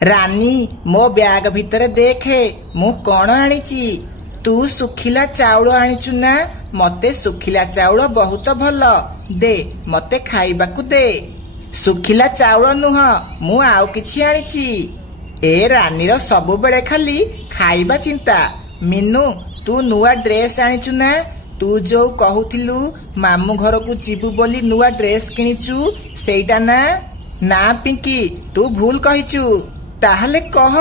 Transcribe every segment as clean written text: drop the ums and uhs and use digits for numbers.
रानी मो ब्याग भितर देखे मु कौन आनिची। तू सुखिला चाउल आनिचु ना। मते सुखिला चाउल बहुत भल दे मते खाइबाकू दे। सुखिला चाउल नुह मु आउ किछि आनिची। ए रानीर सबु बेले खाली खाइबा चिंता। मिनू तू नुआ ड्रेस आनिचु ना। तू जो कहूथिलु मामू घर को जीवु बोली नुआ ड्रेस किनिचु सेइटा ना। ना पिंकी तू भूल कहिचु। ताहले कह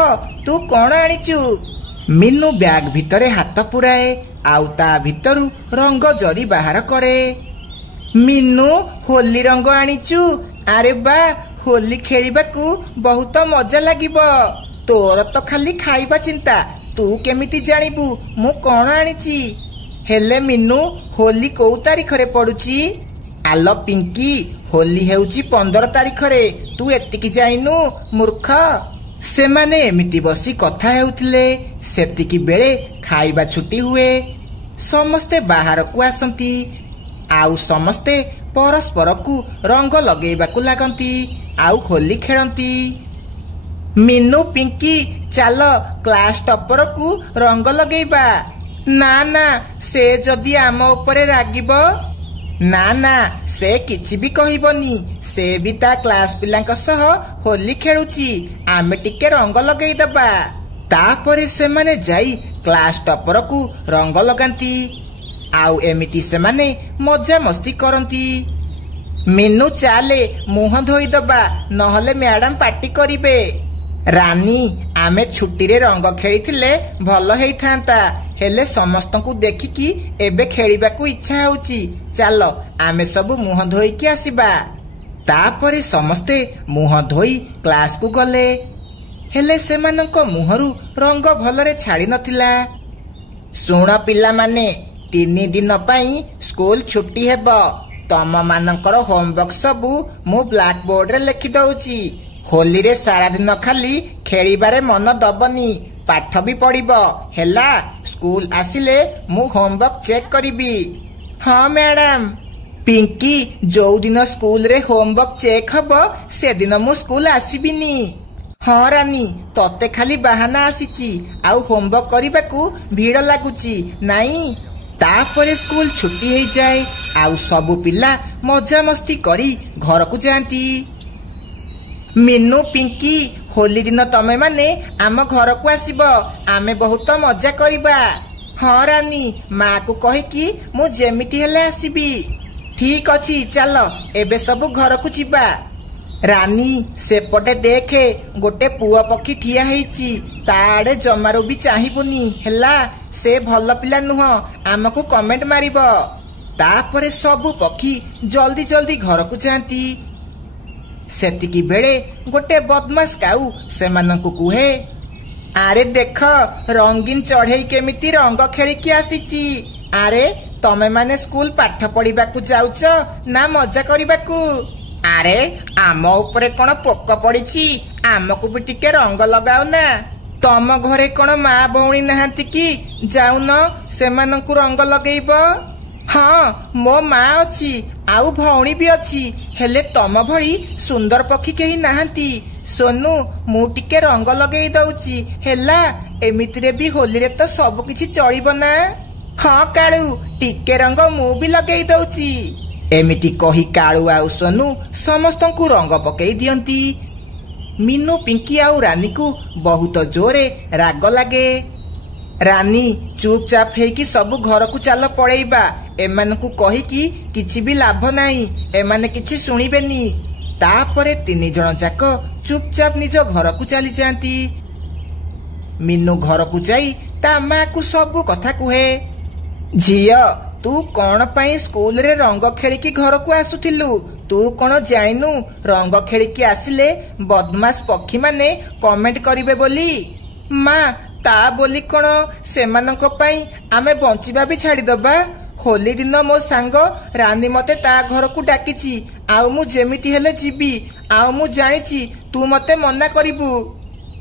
तू कौन आनिचु। मिनू ब्याग भितरे हाथ पुराए आउ ता भितरु रंग जरी बाहर करे। मिनू होली रंग आनिचु। अरे बा होली खेलिबाकू बहुत मजा लागिबो। तोर तो खाली खाइबा चिंता। तू केमिति जानिबू मु कौन आनिची। हेले मिनू होली को तारीख रे पड़ुची। आलो पिंकी होली हेउची 15 तारीख रे। तू एतिकी जाइनु मूर्ख। सेमाने एमिति बसी कथा हेउथिले। सेतिकी बेले खाइबा छुट्टी हुए। समस्ते बाहर को आसंती आउ समस्ते परस्पर को रंग लगेबाकू लागंती आउ होली खेलंती। मिनू पिंकी चल क्लास टॉपर को रंग लगेबा। ना ना से जदि आम उपरे रागिबो। ना ना से किछि भी कहिबनी। से भी ता क्लास पिलांक सह होली खेलुची। आमे टिके रंग लगेई दबा। तापरे से माने जाई क्लास टॉपर को रंग लगांती आउ एमिति से माने मजा मस्ती करंती। मिनू चाले मुह धोई दबा नहले मैडम पार्टी करिबे। रानी आमे छुट्टी रे रंग खेलिथिले भल हेई थांता। हेले समस्तंकु देखिकी एबे खेलिबाकू इच्छा होउची। चलो आमे सब मुह धोई की आसीबा। तापरे समस्ते मुह धोई क्लास को गले। हेले सेमानंको मुहरु रंग भलरे छाड़ी नथिला। सुण पिला माने 3 दिन पई स्कूल छुट्टी हेबो। तम मानकर होमवर्क सबू मु ब्लैक बोर्ड रे लिखि दउची। होली रे सारा दिन खाली खेलिबारे मन दबनी। पाठ भी पढ़िबो हेला। स्कूल आसिले मु होमवर्क चेक करिबी। हाँ मैडम। पिंकी जो दिन स्कूल रे होमवर्क चेक हबो से दिन मु स्कूल आसीबिनी। हाँ रानी तते खाली बहाना आसीची आउ होमवर्क करिबाकू भीड़ लागुची नाई। तापरे स्कूल छुट्टी हो जाए आउ सबु पिला मजा मस्ती करी घर को जाती। मिनू पिंकी होली दिन तमे माने आम घर को आसीबो। आमे बहुत मजा करिबा। हाँ रानी माँ को कहिकी मु जेमिति हेले आसीबी। ठीक अछि चलो एबे सब घर को जिबा। रानी सेपटे देखे गोटे पुआ पक्षी ठिया हेइची। ताड़े जमारो भी चाहिबुनी हेला। से भल पिला नुह आमको कमेंट मारिबो। तापरे सबु पक्षी जल्दी जल्दी घर को जाती। सेतिकी बेले गोटे बदमाश काऊ सेमानंकु कुहे आरे देख रंगीन चढ़ई केमिति रंग खेलिकी आसीची। आरे तमे माने स्कूल पाठ पढ़िबाकू जाउच ना मजा करिबाकू। आरे आम उपरे कोन पोक पड़ीची। आमको भी टिके रंग लगाओ ना। तम घरे कोन माँ भौणी नहांती कि जाउन सेमानंकु रंग लगेइबो। हाँ मो माँ अच्छी आउ भौणी भी अच्छी। हेले तम भली सुंदर पक्षी केही नाहांती। सोनू मु टिके रंग लगेई दउची हेला। एमितिरे भी होली रे तो सब किछि चलिबो ना। हाँ काळू टिके रंग मु भी लगेई दउची। एमिति कही काळू आउ सोनू समस्तंकु रंग पकेई दियंती। मिनू पिंकी आउ रानी को बहुत जोरे राग लागे। रानी चुपचाप हेकी सब घर को चल पड़ेबा। एमानकु कहिकी किछि भी लाभ नाही। एमाने किछि सुनिबेनी। तापरे 3 जण जाक चुपचाप निज घर को चली जाती। मिनू घर को जाई ता माँ को सब कथा कुहे। झियो तू कौन पाई स्कूल रे रंग खेलिकी घर को आसुथिलु। तू कौन जाइनु रंग खेलिकी आसिले बदमाश पक्षी माने कमेंट करिवे बोली। माँ ता बोली कौन सेमानंको पाई आमे बंचिबा भी छाड़ी दबा। होली दिन मो सांग रानी मते ता घर को डाकिची आउ मु जेमिति हेले जीबी। आउ मु जानिची तू मते मना करिबू।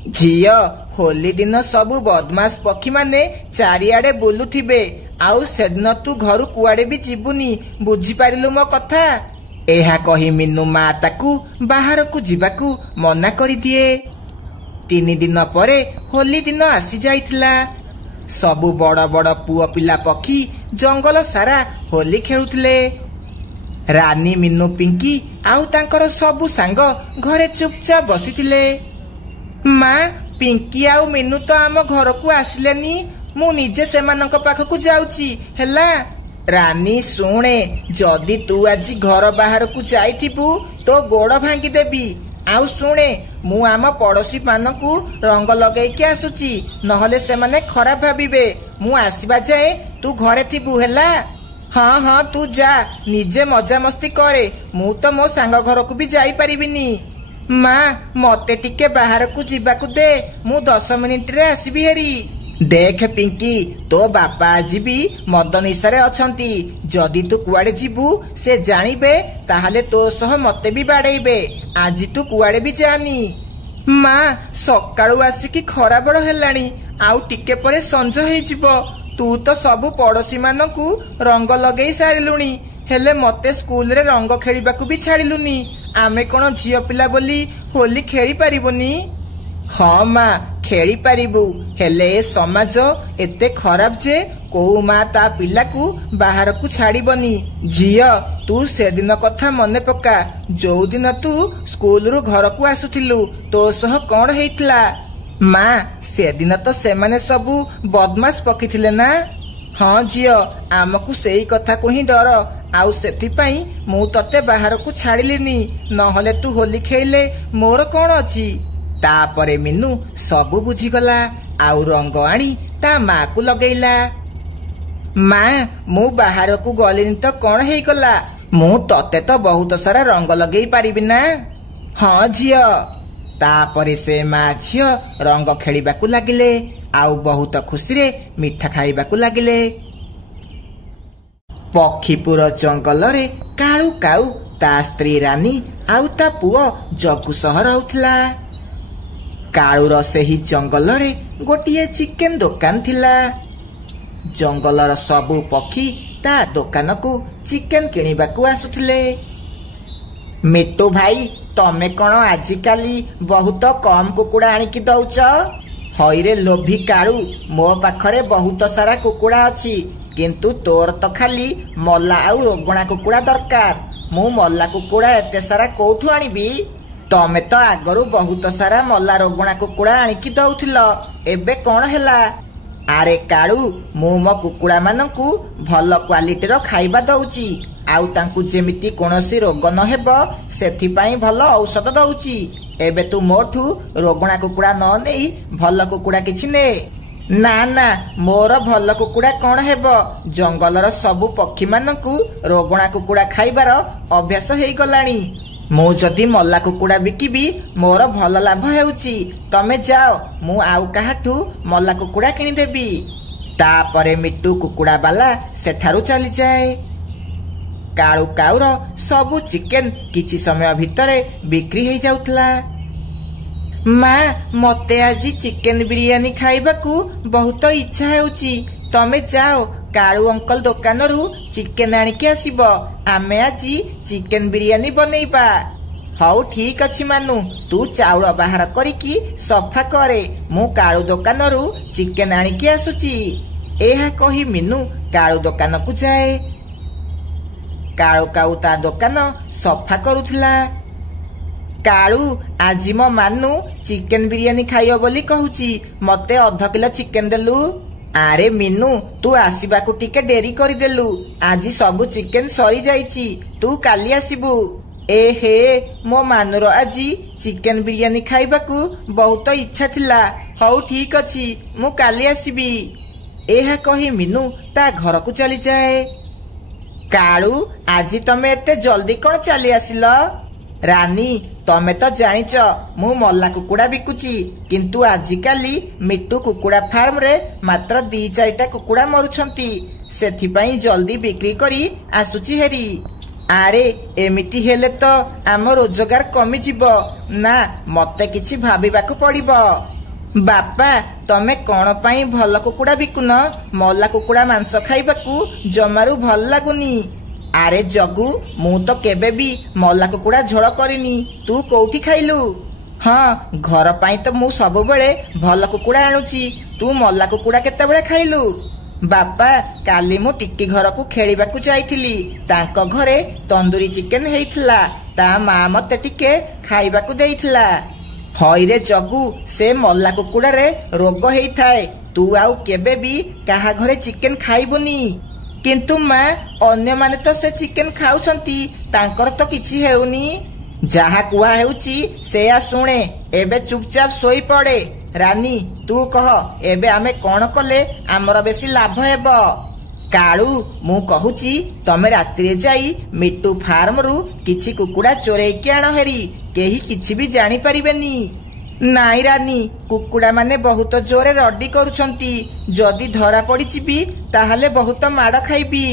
झियो होली दिन सबु बदमाश पक्षी माने चारिआडे बुलुथिबे आउ सेदिन तू घर कुआडे भी जीबुनी। बुझी पारिलु मो कथा। एहा कही मिनू माँ ताकू बाहर को जीवाकू मना करि दिए। 3 दिन परे होली दिन आसी जाइथिला। सबु बड़ बड़ पुओ पिला पक्षी जंगल सारा होली खेलुथिले। रानी मिनु पिंकी आउ तांकर सबु सांग घरे चुपचाप बसिथिले। माँ पिंकी आउ मिनु तो आम घर को आसिलेनी, मु निजे सेमानक पाखकु जाउची हैला। रानी शुणे, जदि तू आज घर बाहर को जाइथिबु तो गोड़ भांगी देबी। आउ शुणे, मु आम पड़ोशी मानकु रंग लगेइकी आसुची, नहले सेमाने खराब भाबिबे। मु आसीबा जाए तू घरे थिबु हैला। हाँ हाँ तू जा, निजे मजा मस्ती करे, मु तो मो सांग घर को भी जाई परिबिनी। माँ मते टिके बाहर को जीवाकु दे, मु 10 मिनिट रे आसीबी हेरी। देख पिंकी, तो बापा आज भी मद निशारे अछंती, जदि तू कुआडे जीवु से जानिबे ताहले तो सह मते भी बाड़ेइबे। आज तू कुआडे भी जानी। माँ सकाळु आसिकी खरा बड़ हेलाणी, आउ टिके परे संज हेई जिवो। तू तो सबु पड़ोशी मानकु रंग लगेई सारिलुणी, हेले मते स्कूल रे रंग खेलिबाकु भी छाड़िलुनी। आमे कोन झियो पिला बोली होली खेली पारिबुनी? हाँ माँ खेली पारिबु, हेले ए समाज एते खराब जे को माँ ता पिला को बाहर को छाड़िबनी। झियो तू से दिन कथा मने पका, जो दिन तू स्कूल रु घर को आसुथिलु तो सह कौन हेइतला? माँ से दिन तो सेमाने सबु बदमाश पकिथिले ना। हाँ झियो आमको सेई कथा को ही डर, आउ सेथिपाई मु तते बाहर को छाड़िलिनी, नहले तू होली खेले मोर कौन अछि। तापरे मिनु सबु बुझीगला, आउ रंग आनी ता माँ को लगेइला। माँ मु बाहर को गलिनी तो कौन हेई गला, मु तते तो बहुत सारा रंग लगेई पारिबी ना। हाँ झियो। तापरे से माँ झियो रंग खेलिबाकु लागिले, आउ बहुत खुशी रे मिठा खाइबाकु लागिले। पक्षीपुर जंगल रे काळू काऊ ता स्त्री रानी आउ ता पुओ जग्गू सह रहउथिला। काळूर सेही जंगल रे गोटिए चिकेन दुकान थिला। जंगलर सबु पक्षी ता दुकान को चिकेन किनिबाकु आसुथिले। मिट्टू भाई तमे कौन आजिकाली बहुत कम कुकुड़ा आनिकी दउच? हईरे लोभी काळू, मो पाखरे बहुत सारा कुकुड़ा अछि, किंतु तोर तो खाली मल्ला आउ रोगणा कुकुड़ा दरकार। मु मल्ला कुकुड़ा एते सारा कोठु आनिबी? तमे तो आगरू बहुत सारा मल्ला रोगणा कुकुड़ा आनिकी दउथिलो, एबे कौन हैला? आरे काळू, मु मो कुकुड़ा मानकु भल क्वालिटीर खाइबा दउची, आउ तांकु जेमिति कोनोसी रोग न हेबो सेथिपाई भल औषध दउची। एबे तू मोठू रोगणा कुकुड़ा न नेई भल कुकुड़ा किछि ने। ना ना मोर भल कुकुड़ा कौन हेबो, जंगलर सबु पक्षी मानकु रोगणा कुकुड़ा खाइबार अभ्यास हेई गलाणी। मु जदि मल्ला कुकुड़ा बिकिबी मोर भल लाभ हेउची। तमे जाओ, मु आउ काहाठू मल्ला कुकुड़ा किनि देबी। तापरे मिट्टू कुकुड़ा बाला सेठारु चली जाए। काळू काऊर सबु चिकेन किछि समय भितरे बिक्री हेई जाउथला। माँ मते आज चिकेन बिरियानी खाइबाकू बहुत इच्छा हेउची, तमे जाओ काळू अंकल दुकान रु चिकेन आनिकी आसीबो, आमे आज चिकेन बिरियानी बनेइबा। हौ ठीक अछि मानु, तू चाउल बाहर करिकी सफा करे, मु काळू दुकान रु चिकेन आनिकी आसुची। एहा कही मिनु काळू दुकान को जाए। काळू काऊ ता दुकान सफा करुथिला। काळू आज मो मानु चिकेन बिरियानी खाइयो बोली कहूची, मते अध किलो चिकेन देलु। आरे मिनु तू आसीबाकू टिके डेरी करिदेलु, आज सबु चिकेन सरी जाइची, तू काली आसीबू। ए हे मो मानुर आज चिकेन बिरियानी खाइबाकू बहुत इच्छा थिला। हौ ठीक अछि, मु काली आसीबी। एहा कही मिनु ता घर को चली जाए। काळू आज तमे एते जल्दी कौन चली आसिल? रानी तमे तो जानिच मु मल्ला कुकुड़ा बिकुची, किंतु आजिकाली मिट्टू कुकुड़ा फार्म रे मात्र 2-4टा कुकुड़ा मरुछंती, सेथिपाई जल्दी बिक्री करी आसुची हेरी। आरे एमिति हेले तो आम रोजगार कमी जिवो ना, मते किछि भाबिबाकू पड़िबो। बापा तमे कौन पाई भल कुकुड़ा बिकुन? मल्ला कुकुड़ा मांस खाइबाकू जमारू भल लागुनी। आरे जगू मु तो केबे भी मल्ला कुकुड़ा झोल करिनी, तू कोउठी खाइलु? हाँ घर पाई तो मु सबुबेले भल कुकुड़ा आणुची तू मल्ला कुकुड़ा केतेबेले खाइलु बापा काली मु टिक्की घर को खेलिबाकू जाइथिली तांको घरे तंदूरी चिकेन हेइथिला ता माँ मते टिके खाइबाकू देइथिला हईरे जगू से मल्ला कुकुड़ा रे रोग हेइथाए तू आउ केबे भी काहा घरे चिकेन खाइबुनी किंतु माँ अन्य माने तो से चिकेन खाउछंती तांकर तो किछि हेउनी जहा कुआ हेउची से आ शुणे एबे चुपचाप सोई पड़े रानी तू कह एबे आमे कौन कले आमर बेसी लाभ हेबो कालू मु कहूची तमे रात्रि जाई मिट्टू फार्म रु किछि कुकुड़ा चोरई के आण हेरी केही किछि भी जानी परिबेनी नाई रानी कुकुड़ा माने बहुत जोरे रड्डी करूछंती जदि धरा पड़िछि भी ताहाले बहुत माड़ खाइबी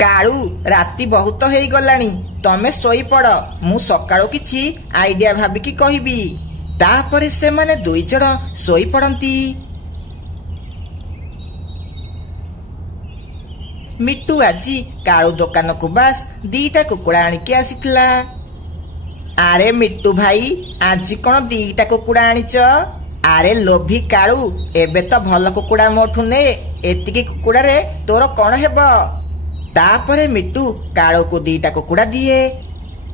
कालू राति बहुत हेई गलानी तमे सोई पड़ मु सकाळो किछि आइडिया भाबिकी कहिबी तापरे से माने दुई जण सोई पड़ती मिट्टू आजी कालू दुकान को बास दीटा कुकुड़ा आनिके आसीथिला आरे मिट्टू भाई आज कौन दीटा कुकुड़ा आनिच आरे लोभी कालू एबे तो भल कुकुड़ा मोठू ने एतिकी कुकुड़ा रे तोर कौन हेब तापरे मिट्टू कालू को दीटा कुकुड़ा दिए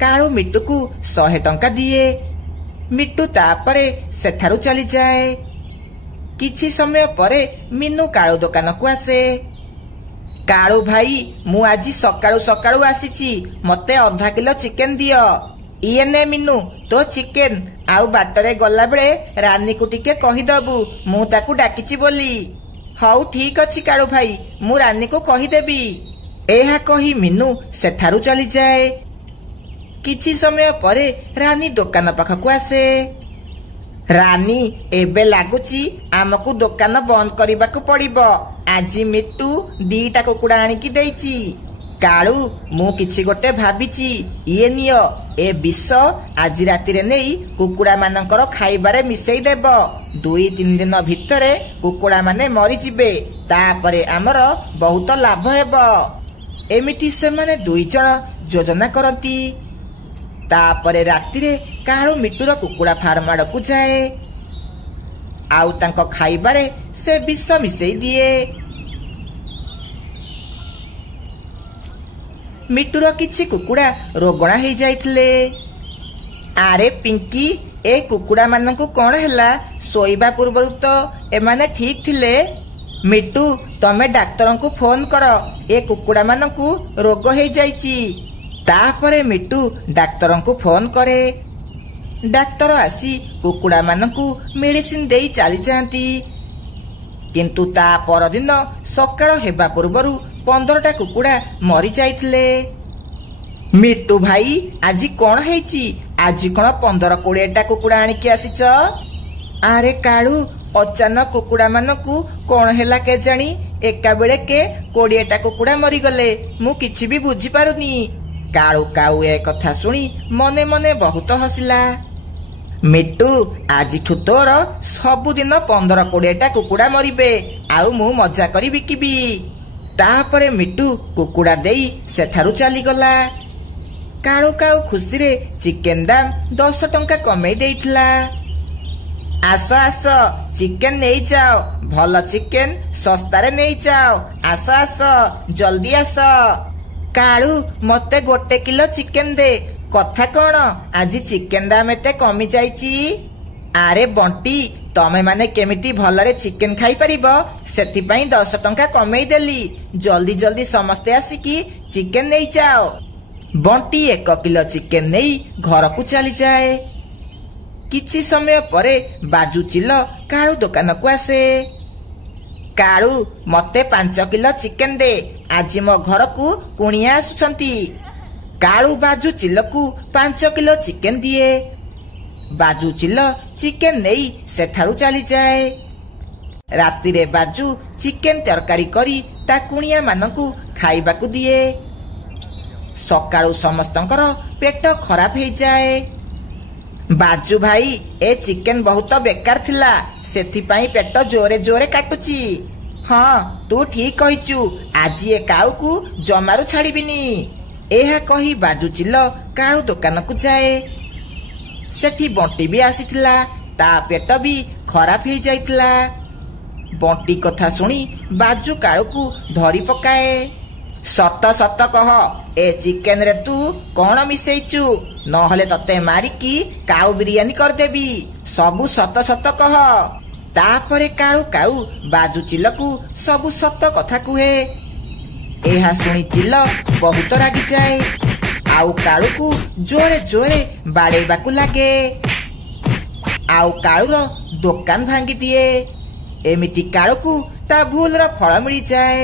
कालू मिट्टू को 100 टंका दिए मिट्टू तापरे सेठारु चली जाए किछि समय परे मीनू कालू दुकान को आसे कालू भाई मु आज सकाळु सकाळु आसीची मते आधा किलो चिकेन दियो इए ने मीनू तो चिकेन आउ बाटरे गला बेले रानी को टिके कहिदबु मु ताकू डाकिची बोली हौ ठीक अछि कालू भाई मु रानी को कहिदेबी एहा कही मीनू सेठारु चली जाए किछि समय परे रानी दुकान पाखकू आसे रानी एबे लागुची आमको दुकान बंद करबाकू पड़िबो आज मिट्टू दीटा कुकुड़ा आनिकी देइची कालू मु किछि गोटे भाबिची इए नियो ए विष आज राति रे नेई कुकुड़ा मानकर खाइबारे मिसेई देबो 2-3 दिन भितरे कुकुड़ा माने मरि जिबे तापरे आमर बहुत लाभ हेबो एमिति से माने दुई जण योजना करती तापरे राति रे कालू मिट्टूर कुकुड़ा फार्म आड़ को जाए आउ तांको खाइबारे से विष मिसेई दिए मिट्टूर किछि कुकुड़ा रोगणा हो जाइथिले आरे पिंकी ए कुकुड़ा मानकु कौन हैला सोइबा पूर्व तो एमाने ठीक थिले मिट्टू तमे डाक्टर को फोन कर ए कुकुड़ा मानकु रोग हो जाइछि तापरे मिट्टू डाक्टर को फोन करे डाक्टर आसी कुकुड़ा मानकु मेडिसिन देई चली जाती किंतु ता परदिन सकाळ हेबा पूर्वरु 15टा कुकुड़ा मरी जाइथिले मिट्टू भाई आज कौन हेची आज कौन 15-20टा कुकुड़ा आनिके आसीच आरे कालू अचानक कुकुड़ा मानकु कौन हैला के जानी एका बेले के 20टा कुकुड़ा मरी गले मु किछि भी बुझी पारुनी कालू काऊ ए कथा सुनी मने मने बहुत हसिला मिट्टू आज तोर सबुदिन 15-20टा कुकुड़ा मरिबे आउ मु मजा करी बिकिबी तापरे मिट्टू कुकुड़ा देई सेठारु चली गला कालू काऊ खुशी रे चिकेन दाम 10 टंका कमेई देइथिला आस आस चिकेन नहीं जाओ भल चिकेन सस्तारे नहीं जाओ आस आस जल्दी आस कालू मते 1 किलो चिकेन दे कथा कौन आज चिकेन दाम एते कमी जाइची आरे बंटी तमे माने केमिति भलरे चिकेन खाई परिबो सेति पई 10 टंका कमेई देली जल्दी जल्दी समस्ते आसिकी चिकेन नहीं जाओ बंटी 1 किलो चिकेन नहीं घर को चली जाए किछि समय परे बाजू चिल्लो कालू दुकान को आसे कालू मते 5 किलो चिकेन दे आज मो घर को कुणिया आसुछंती कालू बाजू चिल्लो को 5 किलो चिकेन दिए बाजू चिल्लो चिकेन नहीं सेठारु चली जाए राति रे बाजू चिकेन तरकारी करी ता कुणिया मानकु खाइबाकू दिए सकाळु समस्तंकर पेट खराब हो जाए बाजू भाई ए चिकेन बहुत बेकार थिला सेथि पई पेट जोरे जोरे काटुची हाँ तू ठीक कहिचु आज ए काऊ को जमारू छाड़ीबिनी एहा कही बाजू चिल्लो कालू दुकान को जाए सेठी बंटी भी आसीथिला ता पेट भी खराब हो जाइतिला। बंटी कथा सुनी बाजू काळू को धरी पकाए। सत सत कह ए चिकेन रे तू कौन मिसेइचु नहले तते मारिकी काऊ बिरियानी करदेबी सबु सत सत कह। तापरे काळू काऊ बाजू चिलकू सबु सत कथा कुहे। एहा सुनी चिल बहुत रागी जाए आउ काळू को जोरे जोरे बाड़ेबाकू लागे। आउ काळूर दुकान भांगी दिए। एमिति काळू को ता भूल र फल मिल जाए।